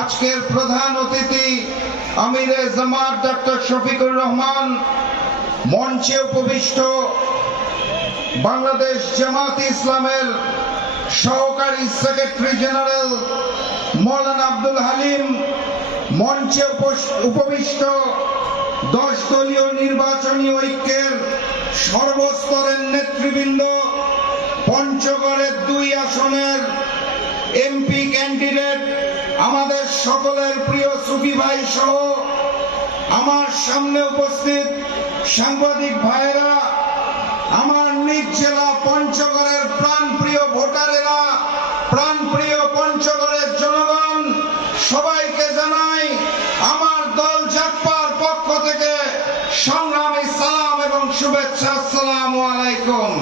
আজকের প্রধান অতিথি আমিরে জামাত ডক্টর শফিকুর রহমান, মঞ্চে উপবিষ্ট বাংলাদেশ জামাত ইসলামের সহকারী সেক্রেটারি জেনারেল মৌলানা আব্দুল হালিম, মঞ্চে উপবিষ্ট 10 দলীয় নির্বাচনী ঐক্যের সর্বস্তরের নেতৃবৃন্দ, পঞ্চগড়ের 2 আসনের এমপি ক্যান্ডিডেট, আমাদের সকলের প্রিয় সুফি ভাই সহ আমার সামনে উপস্থিত সাংবাদিক ভাইয়েরা, আমার নিজ জেলা পঞ্চগড়ের প্রাণপ্রিয় ভোটারেরা, প্রাণপ্রিয় পঞ্চগড়ের জনগণ, সবাইকে জানাই আমার দল জাগপার পক্ষ থেকে সংগ্রামী সালাম এবং শুভেচ্ছা। আসসালামু আলাইকুম।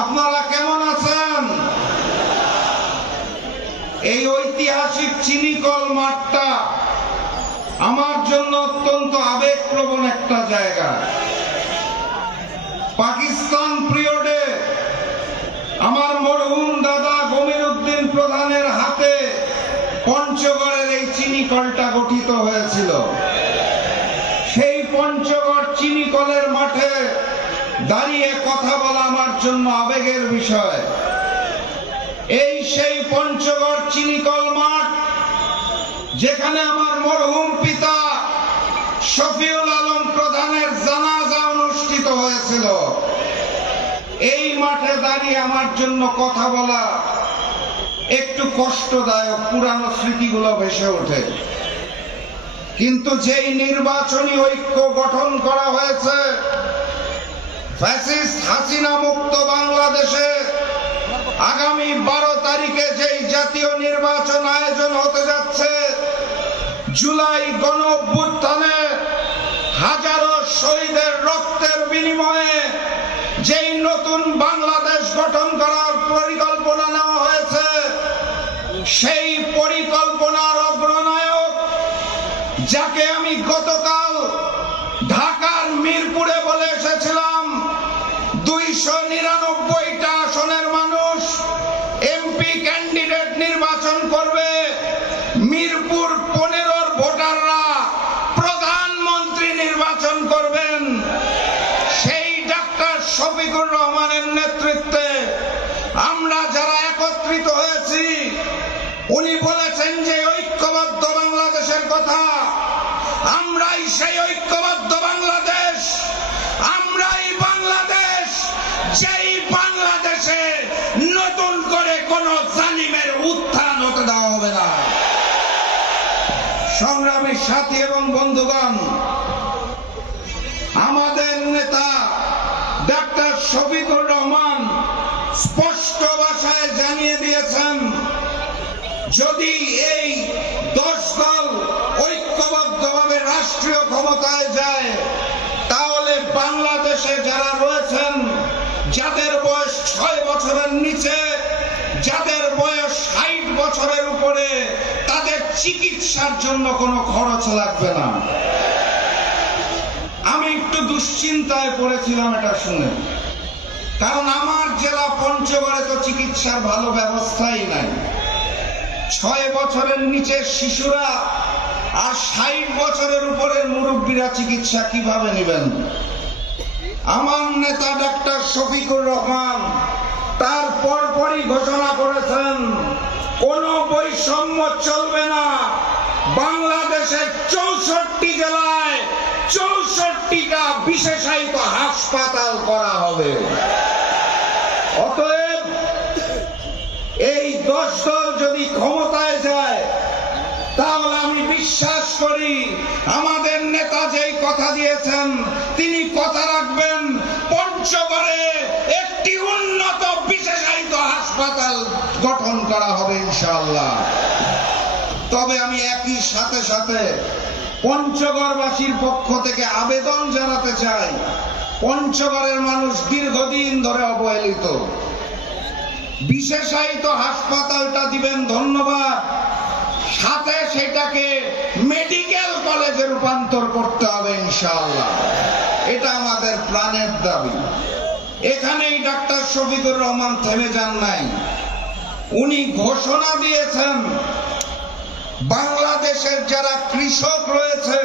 আপনারা কেমন আছেন? এই ঐতিহাসিক চিনিকল মাঠটা আমার জন্য অত্যন্ত আবেগপ্রবণ একটা জায়গা। পাকিস্তান পিরিয়ডে আমার মরহুম দাদা গমির উদ্দিন প্রধানের হাতে পঞ্চগড়ের এই চিনিকলটা গঠিত হয়েছিল। সেই পঞ্চগড় চিনিকলের মাঠে দাঁড়িয়ে কথা বলা আমার জন্য আবেগের বিষয়। এই সেই পঞ্চগড় চিনিকল মাঠ, যেখানে আমার মরহুম পিতা শফিউল আলম প্রধানের জানাজা অনুষ্ঠিত হয়েছিল। এই মাঠে দাঁড়িয়ে আমার জন্য কথা বলা একটু কষ্টদায়ক, পুরানো স্মৃতিগুলো ভেসে ওঠে। কিন্তু যেই নির্বাচনী ঐক্য গঠন করা হয়েছে, ফ্যাসিস্ট হাসিনা মুক্ত বাংলাদেশে আগামী 12 তারিখে যেই জাতীয় নির্বাচন আয়োজন হতে যাচ্ছে, জুলাই গণ অভ্যুত্থানে হাজারো শহীদের রক্তের বিনিময়ে যেই নতুন বাংলাদেশ গঠন করার পরিকল্পনা নেওয়া হয়েছে, সেই পরিকল্পনার অগ্রনায়ক, যাকে আমি গতকাল ঢাকার মিরপুরে বলে এসেছিলাম, 299টা আসনের মানুষ এমপি ক্যান্ডিডেট নির্বাচন করবে, মিরপুর 15-র ভোটাররা প্রধানমন্ত্রী নির্বাচন করবেন, সেই ডাক্তার শফিকুর রহমানের নেতৃত্বে আমরা যারা একত্রিত হয়েছি। উনি বলেছেন যে ঐক্যবদ্ধ বাংলাদেশের কথা, আমরাই সেই ঐক্যবদ্ধ বাংলাদেশ, আমরাই বাংলাদেশ, যেই বাংলাদেশে নতুন করে কোন জালিমের উত্থান হতে দেওয়া হবে না। সংগ্রামী সাথী এবং বন্ধুগণ, আমাদের নেতা ডাক্তার শফিকুর রহমান স্পষ্ট ভাষায় জানিয়ে দিয়েছেন, যদি এই 10 দল ঐক্যবদ্ধভাবে রাষ্ট্রীয় ক্ষমতায় যায়, তাহলে বাংলাদেশে যারা রয়েছেন, যাদের বয়স 6 বছরের নিচে, যাদের বয়স 60 বছরের উপরে, তাদের চিকিৎসার জন্য কোনো খরচ লাগবে না। আমি একটু দুশ্চিন্তায় পড়েছিলাম এটা শুনে, কারণ আমার জেলা পঞ্চগড়ে তো চিকিৎসার ভালো ব্যবস্থাই নাই। 6 বছরের নিচে শিশুরা আর 60 বছরের উপরের মুরব্বীরা চিকিৎসা কিভাবে নেবেন? আমার নেতা ডাক্তার শফিকুর রহমান তার পরপরই ঘোষণা করেছেন, কোন বৈষম্য চলবে না। বাংলাদেশের 64 জেলায় 64টা বিশেষায়িত হাসপাতাল করা হবে। অতএব এই 10 দল যদি ক্ষমতায় যায়, তাহলে আমি বিশ্বাস করি আমাদের নেতা যেই কথা দিয়েছেন তিনি কথা রাখবেন। পঞ্চগড়ে একটি উন্নত বিশেষায়িত হাসপাতাল গঠন করা হবে ইনশাআল্লাহ। তবে আমি একই সাথে সাথে পঞ্চগড়বাসীর পক্ষ থেকে আবেদন জানাতে চাই, পঞ্চগড়ের মানুষ দীর্ঘদিন ধরে অবহেলিত। বিশেষায়িত হাসপাতালটা দিবেন ধন্যবাদ, সাথে সেটাকে মেডিকেল কলেজে রূপান্তর করতে হবে ইনশাআল্লাহ। এটা আমাদের প্রাণের দাবি। এখানেই ডাক্তার শফিকুর রহমান থেমে যান নাই। উনি ঘোষণা দিয়েছেন বাংলাদেশের যারা কৃষক রয়েছে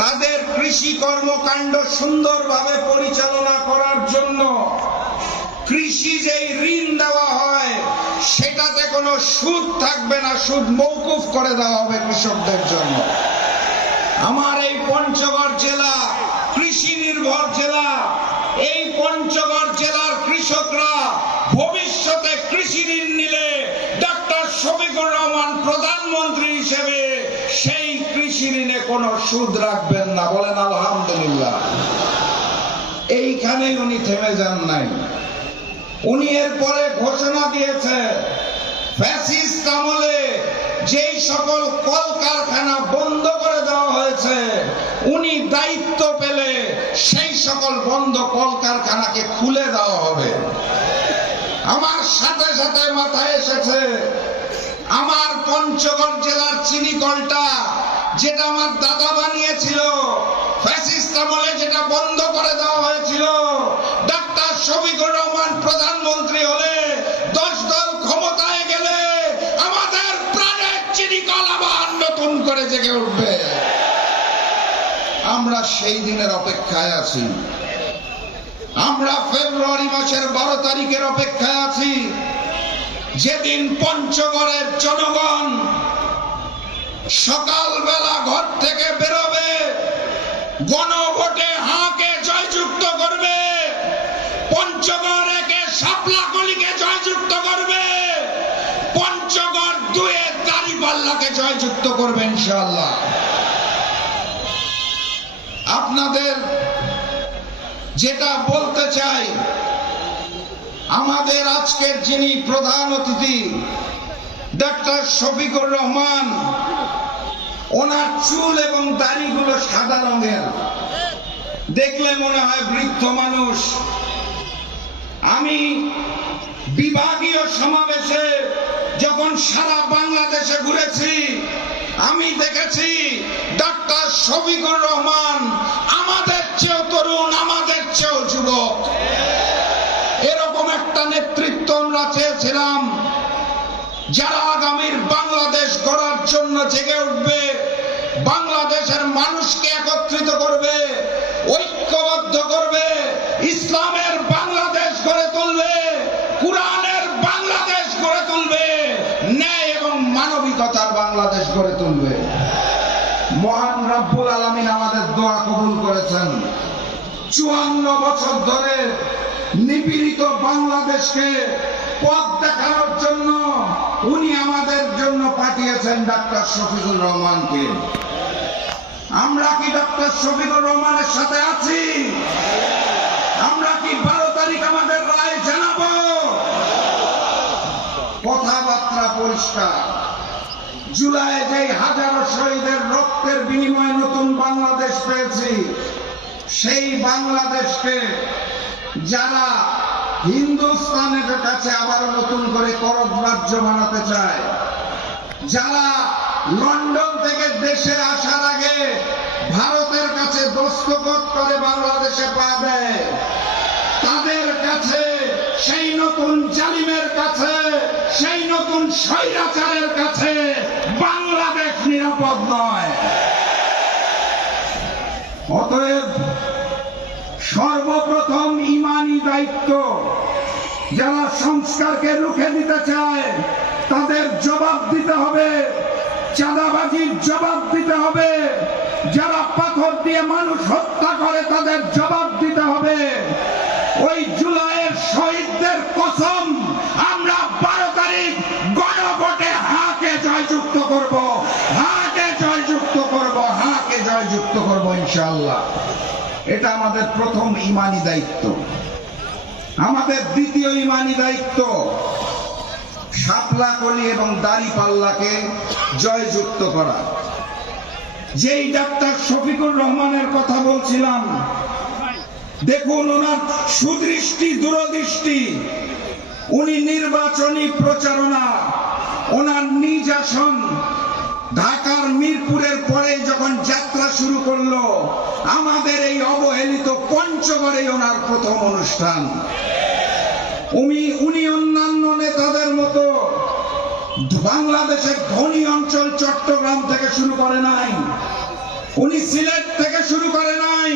তাদের কৃষি কর্মকাণ্ড সুন্দরভাবে পরিচালনা করার জন্য কৃষি যেই ঋণ দেওয়া হয় সেটাতে কোনো সুদ থাকবে না, সুদ মওকুফ করে দেওয়া হবে কৃষকদের জন্য। আমার এই পঞ্চগড় জেলা কৃষি নির্ভর জেলা, এই পঞ্চগড় জেলার কৃষকরা ভবিষ্যতে কৃষি ঋণ নিলে ডক্টর শফিকুর রহমান প্রধানমন্ত্রী হিসেবে সেই কৃষি ঋণে কোনো সুদ রাখবেন না। বলেন আলহামদুলিল্লাহ। এইখানে উনি থেমে যান নাই, উনি এরপরে ঘোষণা দিয়েছে ফ্যাসিস্ট আমলে যেই সকল কলকারখানা বন্ধ করে দেওয়া হয়েছে উনি দায়িত্ব পেলে সেই সকল বন্ধ কলকারখানাকে খুলে দেওয়া হবে। আমার সাথে সাথে মাথায় এসেছে আমার পঞ্চগড় জেলার চিনি কলটা যেটা আমার দাদা বানিয়েছিল, ফ্যাসিস্ট আমলে যেটা বন্ধ করে দেওয়া হয়েছিল, ডক্টর শফিকুর রহমান প্রধানমন্ত্রী হলে 10 দল ক্ষমতায় গেলে আমাদের প্রাণের চিনি কল আবার নতুন করে জেগে উঠবে। আমরা সেই দিনের অপেক্ষায় আছি। আমরা ফেব্রুয়ারি মাসের 12 তারিখের অপেক্ষায় আছি, যেদিন পঞ্চগড়ের জনগণ সকালবেলা ঘর থেকে বেরোবে, গণভোটে হাঁকে জয়যুক্ত করবে, পঞ্চগড় একে শাপলাকলিকে জয়যুক্ত করবে, পঞ্চগড় 2 দাঁড়িপাল্লাকে জয়যুক্ত করবে ইনশাআল্লাহ। আপনাদের যেটা বলতে চাই, আমাদের আজকের যিনি প্রধান অতিথি ডক্টর শফিকুর রহমান, ওনার চুল এবং দাড়িগুলো সাদা রঙের, দেখলে মনে হয় বৃদ্ধ মানুষ। আমি বিভাগীয় সমাবেশে যখন সারা বাংলাদেশে ঘুরেছি আমি দেখেছি ডক্টর শফিকুর রহমান আমাদের চেয়েও তরুণ, আমাদের চেয়েও যুবক। এরকম একটা নেতৃত্ব আমরা চেয়েছিলাম যারা আগামীর বাংলাদেশ গড়ার জন্য জেগে উঠবে, বাংলাদেশের মানুষকে একত্রিত করবে, ঐক্যবদ্ধ করবে, ইসলামের বাংলাদেশ গড়ে তুলবে, কুরআনের বাংলাদেশ গড়ে তুলবে, ন্যায় এবং মানবিকতার বাংলাদেশ গড়ে তুলবে। মহান রব্বুল আলামিন আমাদের দোয়া কবুল করেছেন। 54 বছর ধরে নিপীড়িত বাংলাদেশকে পথ দেখানোর জন্য উনি আমাদের জন্য পাঠিয়েছেন ডক্টর শফিকুর রহমানকে। আমরা কি ডক্টর শফিকুর রহমানের সাথে আছি? আমরা কি 12 তারিখ আমাদের রায় জানাবো? কথাবার্তা পরিষ্কার। জুলাই যে হাজারো শহীদের রক্তের বিনিময়ে নতুন বাংলাদেশ পেয়েছি, সেই বাংলাদেশকে যারা হিন্দুস্তানের কাছে আবার নতুন করে করদ রাজ্য বানাতে চায়, যারা লন্ডন থেকে দেশে আসার আগে ভারতের কাছে দস্তখত করে বাংলাদেশে পা দেয়, তাদের কাছে, সেই নতুন জালিমের কাছে, সেই নতুন স্বৈরাচারের কাছে বাংলাদেশ নিরাপদ নয়। অতএব সর্বপ্রথম ইমানি দায়িত্ব, যারা সংস্কারকে রুখে দিতে চায় তাদের জবাব দিতে হবে, চাঁদাবাজির জবাব দিতে হবে, যারা পাথর দিয়ে মানুষ হত্যা করে তাদের জবাব দিতে হবে। ওই জুলাইয়ের শহীদদের কসম আমরা 12 তারিখ গণভোটে হাঁকে জয়যুক্ত করব, হাঁকে জয়যুক্ত করব, হাঁকে জয়যুক্ত করব ইনশাআল্লাহ। এটা আমাদের প্রথম ইমানি দায়িত্ব। আমাদের দ্বিতীয় ইমানি দায়িত্ব শাপলাকলি এবং দাঁড়িপাল্লাকে জয়যুক্ত করা। যেই ডাক্তার শফিকুর রহমানের কথা বলছিলাম, দেখুন ওনার সুদৃষ্টি দূরদৃষ্টি, উনি নির্বাচনী প্রচারণা, ওনার নিজ আসন ঢাকার মিরপুরের পরে যখন যাত্রা শুরু করলো, আমাদের এই অবহেলিত পঞ্চগড়ে ওনার প্রথম অনুষ্ঠান। উনি অন্যান্য নেতাদের মতো বাংলাদেশের ধনী অঞ্চল চট্টগ্রাম থেকে শুরু করে নাই, উনি সিলেট থেকে শুরু করে নাই।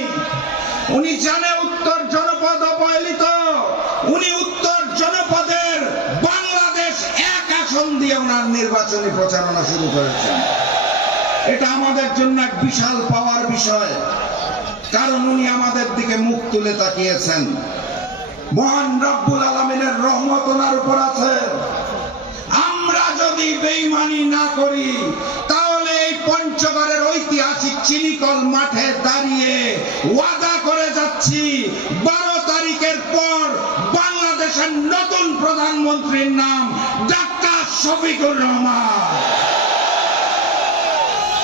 উনি জানে উত্তর জনপদ অবহেলিত, উনি উত্তর জনপদের বাংলাদেশ এক আসন দিয়ে ওনার নির্বাচনী প্রচারণা শুরু করেছেন। এটা আমাদের জন্য এক বিশাল পাওয়ার বিষয়, কারণ উনি আমাদের দিকে মুখ তুলে তাকিয়েছেন। মহান রব্বুল আলামিনের রহমত ওনার উপর আছে। আমরা যদি বেঈমানি না করি তাহলে এই পঞ্চগড়ের ঐতিহাসিক চিনিকল মাঠে দাঁড়িয়ে ওয়াদা করে যাচ্ছি 12 তারিখের পর বাংলাদেশের নতুন প্রধানমন্ত্রীর নাম ডাক্তার শফিকুর রহমান।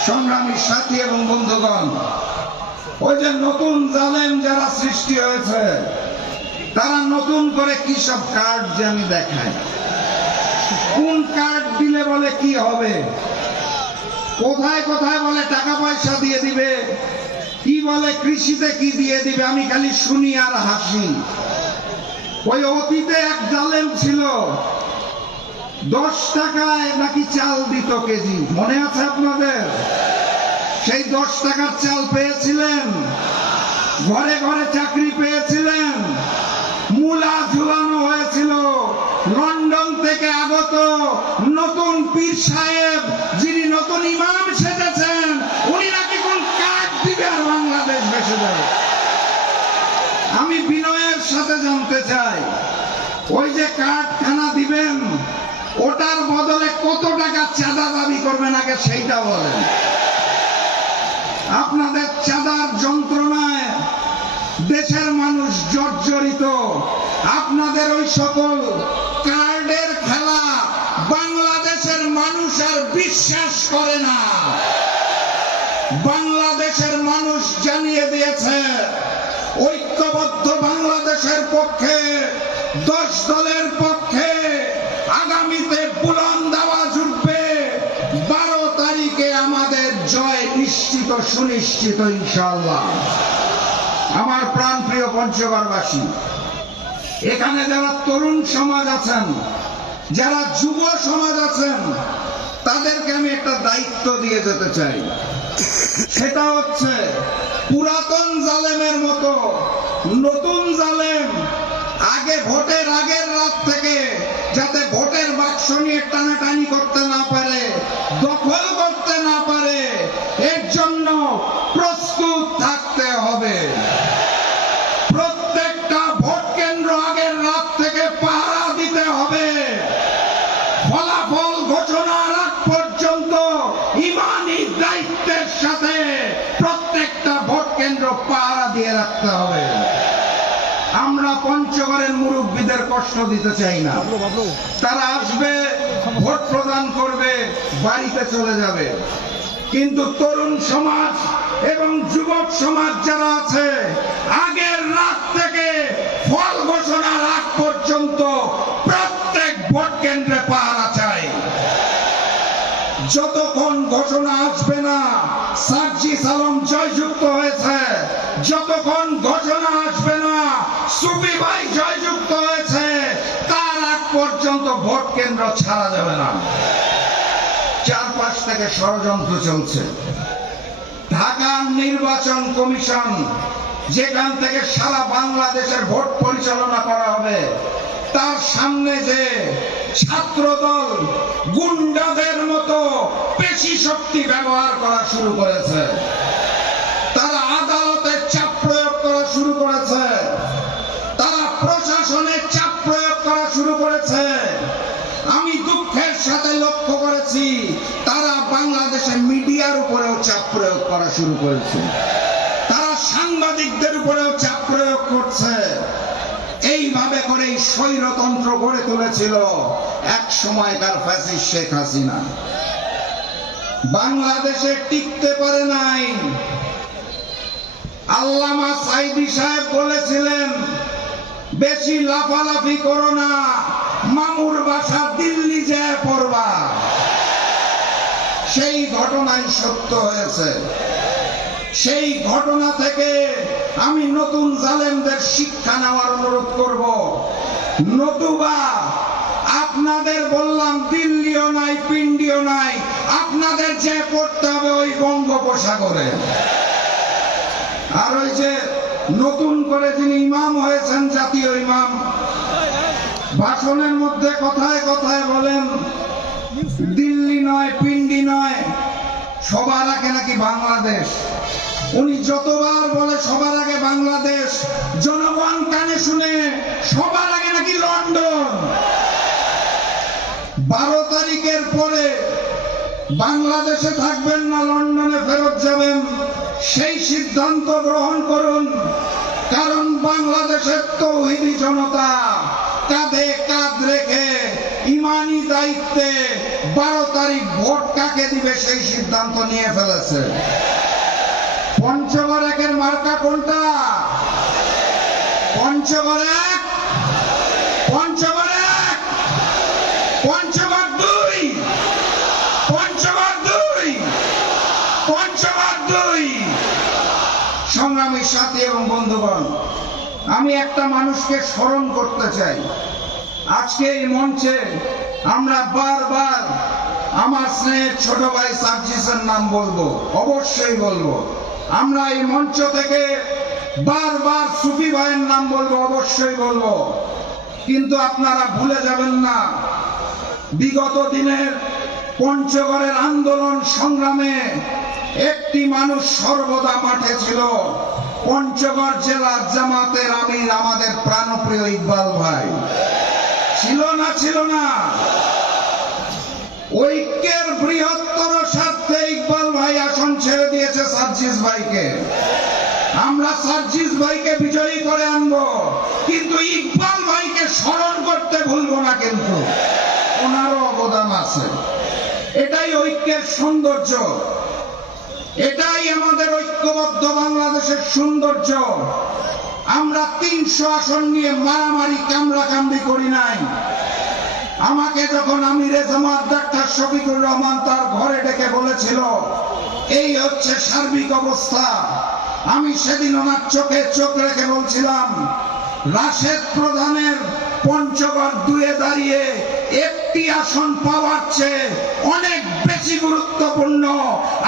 সংগ্রামী সাথী এবং বন্ধুগণ, ওই যে নতুন জালেম যারা সৃষ্টি হয়েছে তারা নতুন করে কি সব কার্ড যে আমি দেখাই, কোন কার্ড দিলে বলে কি হবে, কোথায় কোথায় বলে টাকা পয়সা দিয়ে দিবে, কি বলে কৃষিতে কি দিয়ে দিবে, আমি খালি শুনি আর হাসি। ওই অতীতে এক জালেম ছিল, 10 টাকায় নাকি চাল দিত কেজি, মনে আছে আপনাদের? সেই 10 টাকার চাল পেয়েছিলেন, ঘরে ঘরে চাকরি পেয়েছিলেন, মূলা ঝুলানো হয়েছিল। লন্ডন থেকে আগত নতুন পীর সাহেব, যিনি নতুন ইমাম সেজেছেন, উনি নাকি কোন কার্ড দিবে আর বাংলাদেশ বেঁচে যাবে। আমি বিনয়ের সাথে জানতে চাই, ওই যে কার্ডখানা দিবেন ওটার বদলে কত টাকা চাঁদা দাবি করবেন আগে সেইটা বলেন। আপনাদের চাঁদার যন্ত্রণায় দেশের মানুষ জর্জরিত। আপনাদের ওই সকল কার্ডের খেলা বাংলাদেশের মানুষ আর বিশ্বাস করে না। বাংলাদেশের মানুষ জানিয়ে দিয়েছে ঐক্যবদ্ধ বাংলাদেশের পক্ষে, 10 দলের পক্ষে আগামীতে বুলন্দ আওয়াজ উঠবে। 12 তারিখে আমাদের জয় নিশ্চিত, সুনিশ্চিত ইনশাআল্লাহ। আমার প্রাণপ্রিয় পঞ্চগড়বাসী, এখানে যারা তরুণ সমাজ আছেন, যারা যুব সমাজ আছেন, তাদেরকে আমি একটা দায়িত্ব দিয়ে যেতে চাই। সেটা হচ্ছে পুরাতন জালেমের মতো নতুন জালেম আগে ভোটের আগের রাত থেকে যাতে ভোটের বাক্স নিয়ে টানাটানি করতে না পারে, দখল করতে না পারে, এর জন্য প্রস্তুত থাকতে হবে। প্রত্যেকটা ভোট কেন্দ্র আগের রাত থেকে পাহারা দিতে হবে। ফলাফল ঘোষণার আগ পর্যন্ত ইমানি দায়িত্বের সাথে প্রত্যেকটা ভোট কেন্দ্র পাহারা দিয়ে রাখতে হবে। আমরা পঞ্চগড়ের মুরব্বীদের কষ্ট দিতে চাই না। তারা আসবে, ভোট প্রদান করবে, বাড়িতে চলে যাবে। কিন্তু তরুণ সমাজ এবং যুবক সমাজ যারা আছে, আগের রাত থেকে ফল ঘোষণার আগ পর্যন্ত প্রত্যেক ভোট কেন্দ্রে পাহারা চাই। যতক্ষণ ঘোষণা আসবে না সার্জিস আলম জয়যুক্ত হয়েছে, যতক্ষণ ঘোষণা আসবে না সুফি ভাই জয়যুক্ত হয়েছে, তার আগ পর্যন্ত ভোট কেন্দ্র ছাড়া যাবে না। চারপাশ থেকে ষড়যন্ত্র চলছে। ঢাকার নির্বাচন কমিশন, যেখান থেকে সারা বাংলাদেশের ভোট পরিচালনা করা হবে, তার সামনে যে ছাত্রদল গুন্ডাদের মতো পেশি শক্তি ব্যবহার করা শুরু করেছে, তারা আদালতে চাপ প্রয়োগ করা শুরু করেছে, তারা প্রশাসনে চাপ প্রয়োগ করা শুরু করেছে। আমি দুঃখের সাথে লক্ষ্য করেছি তারা বাংলাদেশের মিডিয়ার উপরেও চাপ প্রয়োগ করা শুরু করেছে, তারা সাংবাদিকদের উপরেও চাপ প্রয়োগ করছে। এইভাবে করে স্বৈরতন্ত্র গড়ে তুলেছিল এক সময়কার ফ্যাসিস্ট শেখ হাসিনা। বাংলাদেশে টিকতে পারে নাই। আল্লামা সাঈদী সাহেব বলেছিলেন, বেশি লাফালাফি করো না, মামুর বাসা দিল্লি যায় পড়বা। সেই ঘটনাই সত্য হয়েছে। সেই ঘটনা থেকে আমি নতুন জালেমদের শিক্ষা নেওয়ার অনুরোধ করব। নতুবা আপনাদের বললাম দিল্লিও নাই, পিন্ডিও নাই, আপনাদের যে করতে হবে ওই বঙ্গোপসাগরে। আর ওই যে নতুন করে যিনি ইমাম হয়েছেন, জাতীয় ইমাম, ভাষণের মধ্যে কথায় কথায় বলেন দিল্লি নয়, পিন্ডি নয়, সবার আগে নাকি বাংলাদেশ। উনি যতবার বলে সবার আগে বাংলাদেশ, জনগণ কানে শুনে সবার আগে নাকি লন্ডন। 12 তারিখের পরে বাংলাদেশে থাকবেন না লন্ডনে ফেরত যাবেন, সেই সিদ্ধান্ত গ্রহণ করুন। কারণ বাংলাদেশের তৌহিদি জনতা কাঁধে কাঁধ রেখে ইমানি দায়িত্বে 12 তারিখ ভোট কাকে দিবে সেই সিদ্ধান্ত নিয়ে ফেলেছে। পঞ্চগড় একের মার্কা কোনটা? পঞ্চগড় এক, পঞ্চগড় এক, পঞ্চগড় দুই, পঞ্চগড় দুই, পঞ্চগড় দুই। সংগ্রামী সাথী এবং বন্ধুগণ, আমি একটা মানুষকে স্মরণ করতে চাই। আজকে এই মঞ্চে আমরা বারবার আমার স্নেহের ছোট ভাই সার্জিসের নাম বলবো, অবশ্যই বলবো। আমরা এই মঞ্চ থেকে বারবার সুফি ভাইয়ের নাম বলবো, অবশ্যই বলবো। কিন্তু আপনারা ভুলে যাবেন না, বিগত দিনের পঞ্চগড়ের আন্দোলন সংগ্রামে একটি মানুষ সর্বদা মাঠে ছিল, পঞ্চগড় জেলার জামাতের আমির আমাদের প্রাণপ্রিয় ইকবাল ভাই। ছিল না? ছিল না? ঐক্যের বৃহত্তর স্বার্থে ইকবাল ভাই আসন ছেড়ে দিয়েছে সার্জিস ভাইকে। আমরা সার্জিস ভাইকে বিজয়ী করে আনবো, কিন্তু ইকবাল ভাইকে স্মরণ করতে ভুলবো না। কিন্তু ওনারও অবদান আছে। এটাই ঐক্যের সৌন্দর্য, এটাই আমাদের ঐক্যবদ্ধ বাংলাদেশের সৌন্দর্য। আমরা 300 আসন নিয়ে মারামারি কামড়াকামড়ি করি নাই। আমাকে যখন আমিরে জামাত ডাক্তার শফিকুর রহমান তার ঘরে ডেকে বলেছিল এই হচ্ছে সার্বিক অবস্থা, আমি সেদিন ওনার চোখে চোখ রেখে বলছিলাম, রাশেদ প্রধানের পঞ্চগড় 2-এ দাঁড়িয়ে একটি আসন পাওয়ার চেয়ে অনেক বেশি গুরুত্বপূর্ণ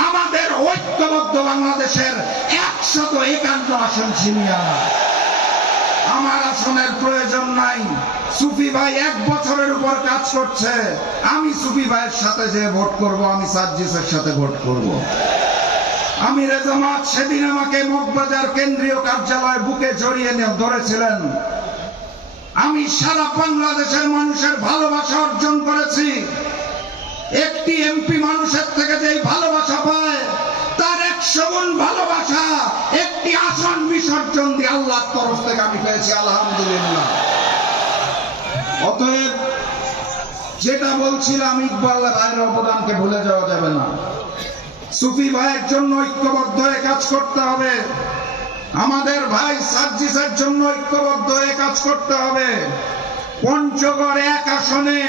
আমাদের ঐক্যবদ্ধ বাংলাদেশের 151 আসন ছিনিয়ে আনা। আমার আসনের প্রয়োজন নাই। সুফি ভাই 1 বছরের উপর কাজ করছে, আমি সুফি ভাইয়ের সাথে যে ভোট করব, আমি সার্জিসের সাথে ভোট করব। আমির জামাত সেদিন আমাকে মগবাজার কেন্দ্রীয় কার্যালয় বুকে জড়িয়ে ধরেছিলেন। আমি সারা বাংলাদেশের মানুষের ভালোবাসা অর্জন করেছি। একটি এমপি মানুষের থেকে যেই ভালোবাসা পায়, তার 100 গুণ ভালোবাসা একটি আসন বিসর্জন দিয়ে আল্লাহর তরফ থেকে আমি পেয়েছি, আলহামদুলিল্লাহ। অতএব যেটা বলছিলাম, ইকবাল ভাইয়ের অবদানকে ভুলে যাওয়া যাবে না। সুফি ভাইয়ের জন্য ঐক্যবদ্ধ হয়ে কাজ করতে হবে, আমাদের ভাই সার্জিসের জন্য ঐক্যবদ্ধ হয়ে কাজ করতে হবে। পঞ্চগড় 1 আসনে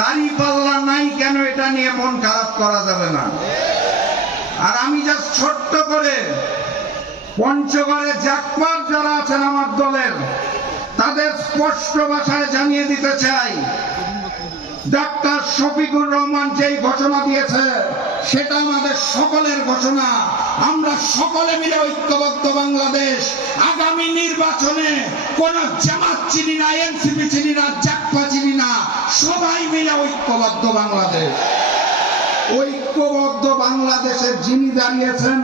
দাঁড়িপাল্লা নাই কেন, এটা নিয়ে মন খারাপ করা যাবে না। আর আমি জাস্ট ছোট্ট করে পঞ্চগড়ে জাকপার যারা আছেন আমার দলের, তাদের স্পষ্ট ভাষায় জানিয়ে দিতে চাই, ডাক্তার শফিকুর রহমান যেই ঘোষণা দিয়েছে সেটা আমাদের সকলের ঘোষণা। আমরা সকলে মিলে ঐক্যবদ্ধ বাংলাদেশ। আগামী নির্বাচনে কোন জামাত চিনি না, এনসিপি চিনি না, জাকপা চিনি না, সবাই মিলে ঐক্যবদ্ধ বাংলাদেশ। ঐক্যবদ্ধ বাংলাদেশের যিনি দাঁড়িয়েছেন,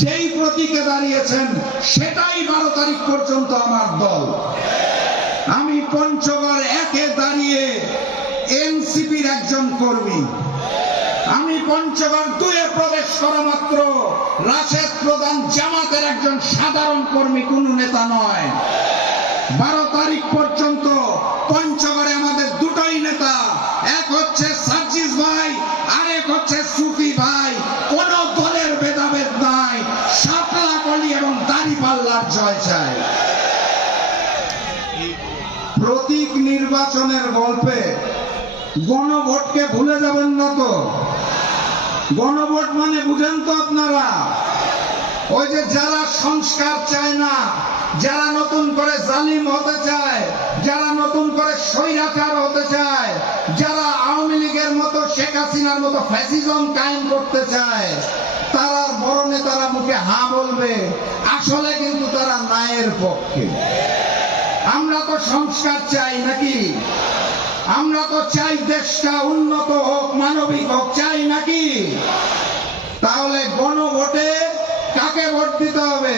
যেই প্রতীকে দাঁড়িয়েছেন, সেটাই 12 তারিখ পর্যন্ত আমার দল। আমি পঞ্চগড় 1-এ দাঁড়িয়ে এনসিপির একজন কর্মী। আমি পঞ্চগড় 2-এ প্রবেশ করা মাত্র রাশেদ প্রধান জামাতের একজন সাধারণ কর্মী, কোন নেতা নয়। 12 তারিখ পর্যন্ত পঞ্চগড়ে আমাদের দুটোই নেতা, এক হচ্ছে সার্জিস ভাই, আরেক হচ্ছে সুফি ভাই। কোন দলের ভেদাভেদ নাই, শাপলা কলি এবং দাঁড়িপাল্লার জয় চাই। প্রতীক নির্বাচনের গল্পে গণভোটকে ভুলে যাবেন না তো। গণভোট মানে বুঝেন তো আপনারা? ওই যে যারা সংস্কার চায় না, যারা নতুন করে জালিম হতে চায়, যারা নতুন করে স্বৈরাচার হতে চায়, যারা আওয়ামী লীগের মতো শেখ হাসিনার মতো ফ্যাসিজম কায়েম করতে চায়, তারা বড় নেতারা মুখে হা বলবে, আসলে কিন্তু তারা ন্যায়ের পক্ষে। আমরা তো সংস্কার চাই নাকি? আমরা তো চাই দেশটা উন্নত হোক, মানবিক হোক, চাই নাকি? তাহলে গণভোটে কাকে ভোট দিতে হবে?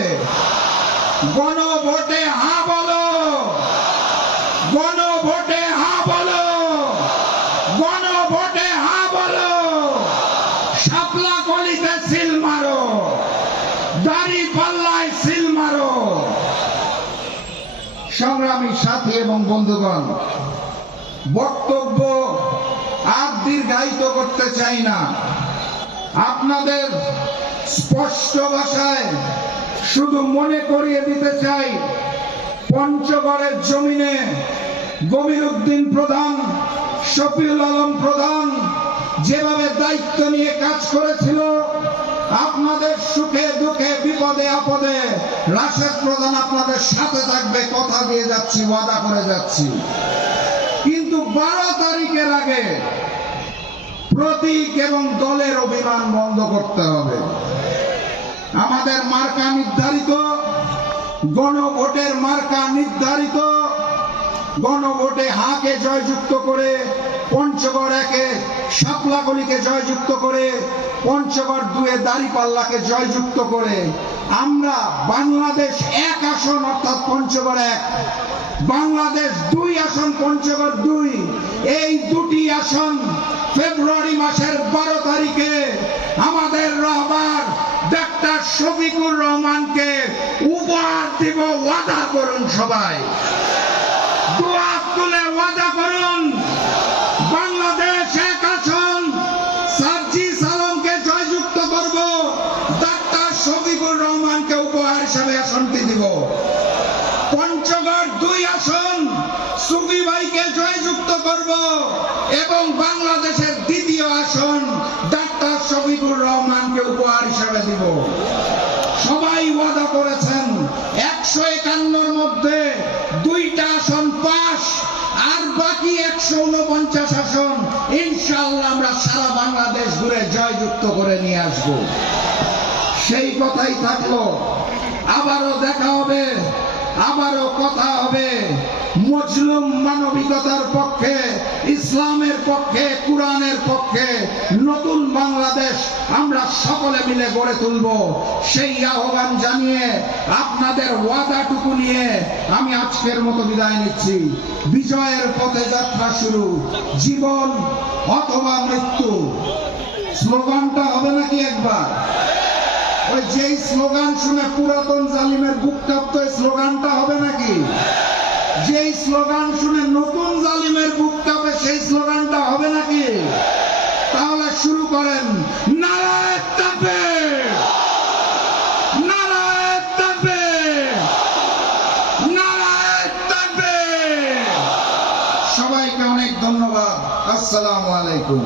গণভোটে হা বলো, গণভোটে হা বলো, গণভোটে হা বলো। শাপলা গলিতে সিল মারো, দাড়ি পাল্লায় সিল মারো। সংগ্রামী সাথী এবং বন্ধুগণ, বক্তব্য আর দীর্ঘায়িত করতে চাই না। আপনাদের স্পষ্ট ভাষায় শুধু মনে করিয়ে দিতে চাই, পঞ্চগড়ের জমিনে গমির উদ্দিন প্রধান, শফিউল আলম প্রধান যেভাবে দায়িত্ব নিয়ে কাজ করেছিল, আপনাদের সুখে দুঃখে বিপদে আপদে রাশেদ প্রধান আপনাদের সাথে থাকবে, কথা দিয়ে যাচ্ছি, ওয়াদা করে যাচ্ছি। কিন্তু 12 তারিখের আগে প্রতীক এবং দলের অভিমান বন্ধ করতে হবে। আমাদের মার্কা নির্ধারিত, গণভোটের মার্কা নির্ধারিত। গণভোটে হাকে জয়যুক্ত করে, পঞ্চগড় 1-এ শাপলাকলিকে জয়যুক্ত করে, পঞ্চগড় 2-এ দাঁড়িপাল্লাকে জয়যুক্ত করে আমরা বাংলাদেশ 1 আসন অর্থাৎ পঞ্চগড় 1, বাংলাদেশ 2 আসন পঞ্চগড় 2, এই দুটি আসন ফেব্রুয়ারি মাসের 12 তারিখে আমাদের রাহবার ডাক্তার শফিকুর রহমানকে উপহার দিব। ওয়াদা করুন সবাই, দোয়া তুলে ওয়াদা করুন। বাংলাদেশ 1 আসন সার্জিস আলমকে জয়যুক্ত করব, ডাক্তার শফিকুর রহমানকে উপহার হিসাবে আসনটি দিব। পঞ্চগড় 2 আসন সুফি ভাইকে জয়যুক্ত করব এবং বাংলাদেশের 2য় আসন ডাক্তার শফিকুর রহমানকে উপহার হিসাবে দিব। সবাই ওয়াদা করেছেন 151-র মধ্যে 2টা আসন পাস, আর বাকি 149 আসন ইনশাআল্লাহ আমরা সারা বাংলাদেশ ঘুরে জয়যুক্ত করে নিয়ে আসব। সেই কথাই থাকলো, আবারও দেখা হবে, আবারও কথা হবে। মজলুম মানবিকতার পক্ষে, ইসলামের পক্ষে, কোরআনের পক্ষে নতুন বাংলাদেশ আমরা সকলে মিলে গড়ে তুলব। সেই আহ্বান জানিয়ে, আপনাদের ওয়াদাটুকু নিয়ে আমি আজকের মতো বিদায় নিচ্ছি। বিজয়ের পথে যাত্রা শুরু, জীবন অথবা মৃত্যু। স্লোগানটা হবে নাকি একবার? ওই যেই স্লোগান শুনে পুরাতন জালিমের বুক কাঁপতো, এই স্লোগানটা হবে নাকি? যেই স্লোগান শুনে নতুন জালিমের বুক কাঁপে, সেই স্লোগানটা হবে নাকি? তাহলে শুরু করেন, নারায়ে তাকবীর, নারায়ে তাকবীর, নারায়ে তাকবীর। সবাইকে অনেক ধন্যবাদ। আসসালামু আলাইকুম।